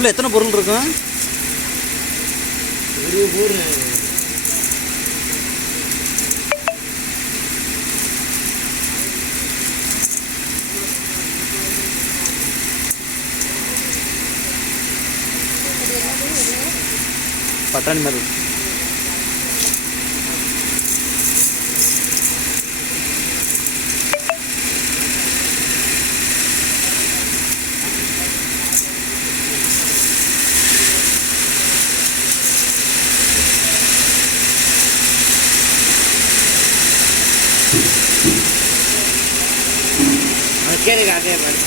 உள்ள எத்தனை பொருள் இருக்கும்? ஒரு பொருள் பட்டாணி மாதிரி கேளுங்க. அதே மாதிரி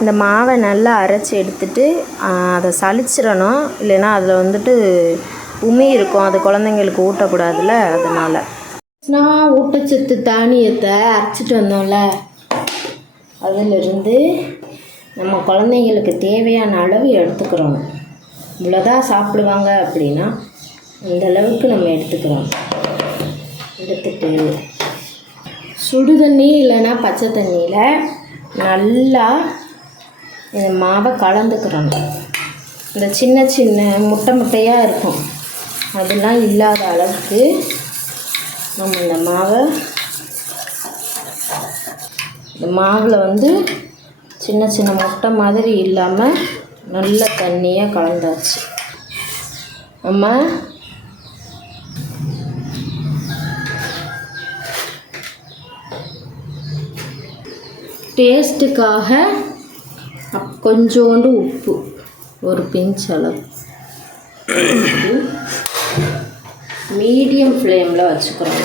இந்த மாவை நல்லா அரைச்சி எடுத்துட்டு அதை சலிச்சிடணும். இல்லைன்னா அதில் வந்துட்டு உமி இருக்கும், அது குழந்தைங்களுக்கு ஊட்டக்கூடாதுல்ல. அதனால் நான் ஊட்டச்சத்து தானியத்தை அரைச்சிட்டு வந்தோம்ல, அதிலிருந்து நம்ம குழந்தைங்களுக்கு தேவையான அளவு எடுத்துக்கிறோம். இவ்வளோதான் சாப்பிடுவாங்க அப்படின்னா இந்த அளவுக்கு நம்ம எடுத்துக்கிறோம். எடுத்துட்டு சுடு தண்ணி இல்லைன்னா பச்சை தண்ணியில் நல்லா இந்த மாவை கலந்துக்கிறோம். இந்த சின்ன சின்ன முட்டையாக இருக்கும், அதெல்லாம் இல்லாத அளவுக்கு நம்ம இந்த மாவில் வந்து சின்ன சின்ன முட்டை மாதிரி இல்லாமல் நல்ல தண்ணியாக கலந்தாச்சு. நம்ம டேஸ்ட்டுக்காக கொஞ்சோண்டு உப்பு, ஒரு பிஞ்ச் அளவு. மீடியம் ஃப்ளேமில் வச்சுக்கிறோம்.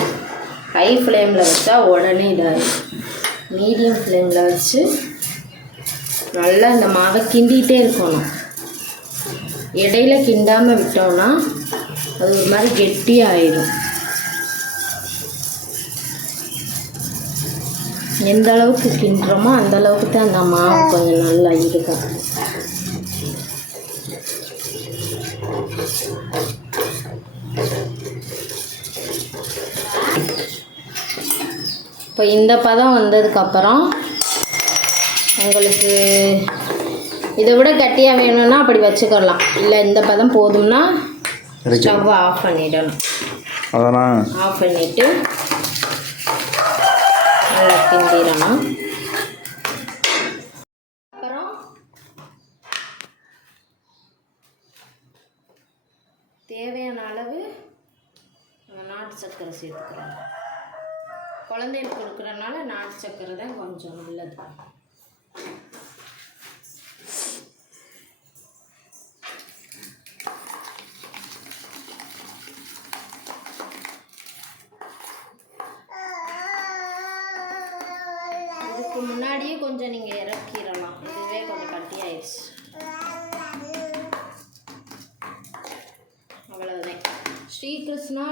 ஹை ஃப்ளேமில் வச்சா உடனே இதாகிடும். மீடியம் ஃப்ளேமில் வச்சு நல்லா இந்த மாவை கிண்டிகிட்டே இருக்கணும். இடையில கிண்டாமல் விட்டோம்னா அது ஒரு மாதிரி கெட்டியாகிடும். எந்த அளவுக்கு கிண்டுறோமோ அந்த அளவுக்கு தான் அந்த மாவு கொஞ்சம் நல்லா இருக்கும். இப்போ இந்த பதம் வந்ததுக்கப்புறம் உங்களுக்கு இதை விட கட்டியாக வேணும்னா அப்படி வச்சுக்கலாம். இல்லை இந்த பதம் போதும்னா ஸ்டவ் ஆஃப் பண்ணிடணும். அதெல்லாம் ஆஃப் பண்ணிவிட்டு நல்லா கிண்டிடணும். அப்புறம் தேவையான அளவு நாட்டு சர்க்கரை சேர்த்துக்கிறோம். குழந்தைகளுக்கு கொடுக்குறதுனால நாட்டு சர்க்கரை தான் கொஞ்சம் நல்லது. இதுக்கு முன்னாடியே கொஞ்சம் நீங்கள் இறக்கிடலாம், இதுவே கொஞ்சம் கட்டியாயிடுச்சு. அவ்வளோதான். ஸ்ரீகிருஷ்ணா